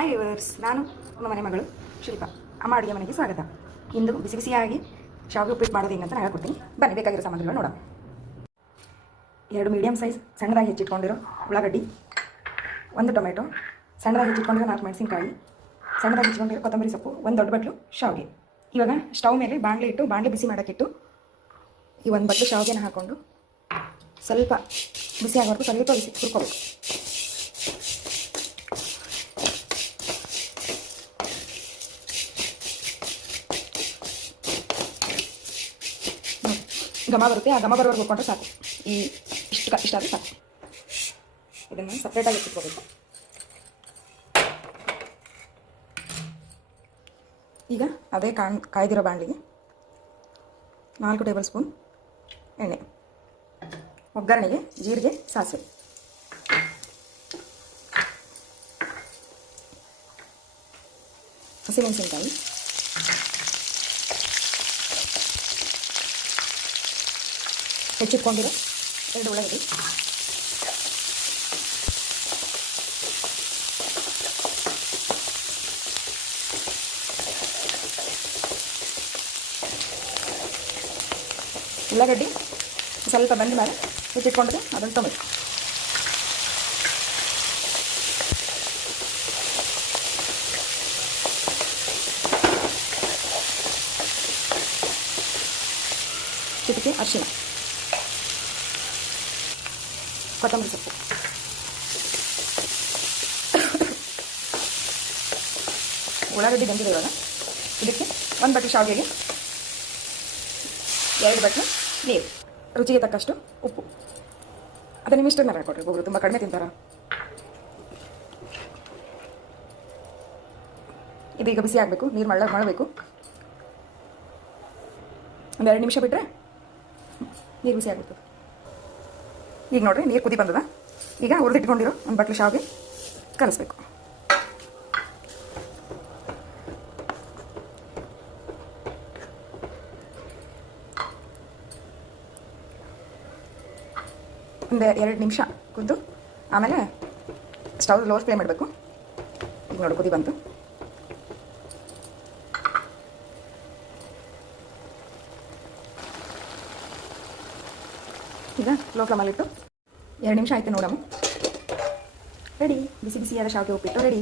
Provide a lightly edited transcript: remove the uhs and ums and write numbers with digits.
Hi viewers, ನಾನು ನಮ್ಮ ಮನೆ ಮಗಳು ಶಿಲ್ಪಾ. ಅಮ್ಮ ಅಡುಗೆ ಮನೆಗೆ ಸ್ವಾಗತ. ಇಂದು ಬಿಸಿ ಬಿಸಿಯಾಗಿ ಶಾವಿಗೆ ಉಪ್ಪಿಟ್ಟು ಮಾಡೋದು ಹೆಂಗಂತ ನಾನು ಹೇಳ್ಕೊಡ್ತೀನಿ. ಬನ್ನಿ, ಬೇಕಾಗಿರೋ ಸಾಮಗ್ರಿಗಳು ನೋಡೋಣ. 2 ಮೀಡಿಯಮ್ ಸೈಜ್ ಸಣ್ಣದಾಗಿ ಹೆಚ್ಚಿಟ್ಕೊಂಡಿರೋ ಉಳ್ಳಾಗಡ್ಡಿ, 1 ಟೊಮೆಟೊ, ಸಣ್ಣದಾಗಿ ಹೆಚ್ಚಿಟ್ಕೊಂಡಿರೋ 4 ಮೆಣಸಿನಕಾಯಿ, ಸಣ್ಣದಾಗಿ ಹೆಚ್ಚಿಕೊಂಡಿರೋ ಕೊತ್ತಂಬರಿ ಸೊಪ್ಪು, 1 ದೊಡ್ಡ ಬಟ್ಲು ಶಾವಿಗೆ. ಇವಾಗ ಸ್ಟವ್ ಮೇಲೆ ಬಾಣಲೆ ಬಿಸಿ ಮಾಡೋಕ್ಕಿಟ್ಟು ಈ 1 ಬಟ್ಲು ಶಾವಿಗೆನ ಹಾಕ್ಕೊಂಡು ಸ್ವಲ್ಪ ಬಿಸಿ ಆಗೋವರೆಗೂ ಸ್ವಲ್ಪ ಬಿಸಿ ಹುರ್ಕೋಬೇಕು. ಘಮ ಬರುತ್ತೆ, ಆ ಘಮ ಬರೋವರೆಗೂ ಹುರ್ಕೊಂಡ್ರೆ ಸಾಕು. ಇಷ್ಟಾದರೆ ಸಾಕು. ಇದನ್ನು ಸಪ್ರೇಟಾಗಿ ಇಟ್ಕೋಬೇಕು. ಈಗ ಅದೇ ಕಾಯ್ದಿರೋ ಬಾಣಲಿಗೆ 4 ಟೇಬಲ್ ಸ್ಪೂನ್ ಎಣ್ಣೆ, ಒಗ್ಗರಣೆಗೆ ಜೀರಿಗೆ, ಸಾಸಿವೆ, ಹಸಿಮೆಣಸಿನಕಾಯಿ, ಹೆಚ್ಚಿಟ್ಕೊಂಡಿರೋ 2 ಉಳ್ಳಾಗಡ್ಡಿ, ಉಳ್ಳಾಗಡ್ಡಿ ಸ್ವಲ್ಪ ಬಂದ ಮೇಲೆ ಹೆಚ್ಚಿಟ್ಕೊಂಡಿದ್ರೆ ಅದನ್ನು ಟೊಮೆಟೊ, ಚಿಟಿಕೆ ಅರಿಶಿಣ, ಕೊತ್ತಂಬರಿ ಸೊಪ್ಪು, ಉಳ್ಳಾಗಡ್ಡಿ ಬಂದಿದೆ. ಇವಾಗ ಇದಕ್ಕೆ 1 ಬಟ್ಲು ಶಾವಿಗೆಗೆ 2 ಬಟ್ಲು ನೀರು, ರುಚಿಗೆ ತಕ್ಕಷ್ಟು ಉಪ್ಪು. ಅದು ನಿಮ್ಮ ಇಷ್ಟದ ಮೇಲೆ ಹಾಕ್ಕೊಡ್ರಿ. ಒಬ್ಬರು ತುಂಬ ಕಡಿಮೆ ತಿಂತಾರ. ಇದೀಗ ಬಿಸಿ ಆಗಬೇಕು, ನೀರು ಮಾಡಬೇಕು. ಒಂದು 2 ನಿಮಿಷ ಬಿಟ್ಟರೆ ನೀರು ಬಿಸಿ ಆಗುತ್ತೆ. ಈಗ ನೋಡಿರಿ, ನೀರು ಕುದಿ ಬಂದದ. ಈಗ ಹುರಿದಿಟ್ಕೊಂಡಿರೋ 1 ಬಟ್ಲು ಶಾವಿಗೆ ಕಲಿಸ್ಬೇಕು. ಒಂದು 2 ನಿಮಿಷ ಕುದ್ದು ಆಮೇಲೆ ಸ್ಟವ್ ಲೋ ಫ್ಲೇಮ್ ಮಾಡಬೇಕು. ಈಗ ನೋಡಿ ಕುದಿ ಬಂತು. ಈಗ ಲೋ ಫ್ಲೇಮಲ್ಲಿಟ್ಟು 2 ನಿಮಿಷ ಆಯಿತು ನೋಡಮ್ಮ. ರೆಡಿ, ಬಿಸಿ ಬಿಸಿಯಾದ ಶಾವಿಗೆ ಉಪ್ಪಿಟ್ಟು ರೆಡಿ.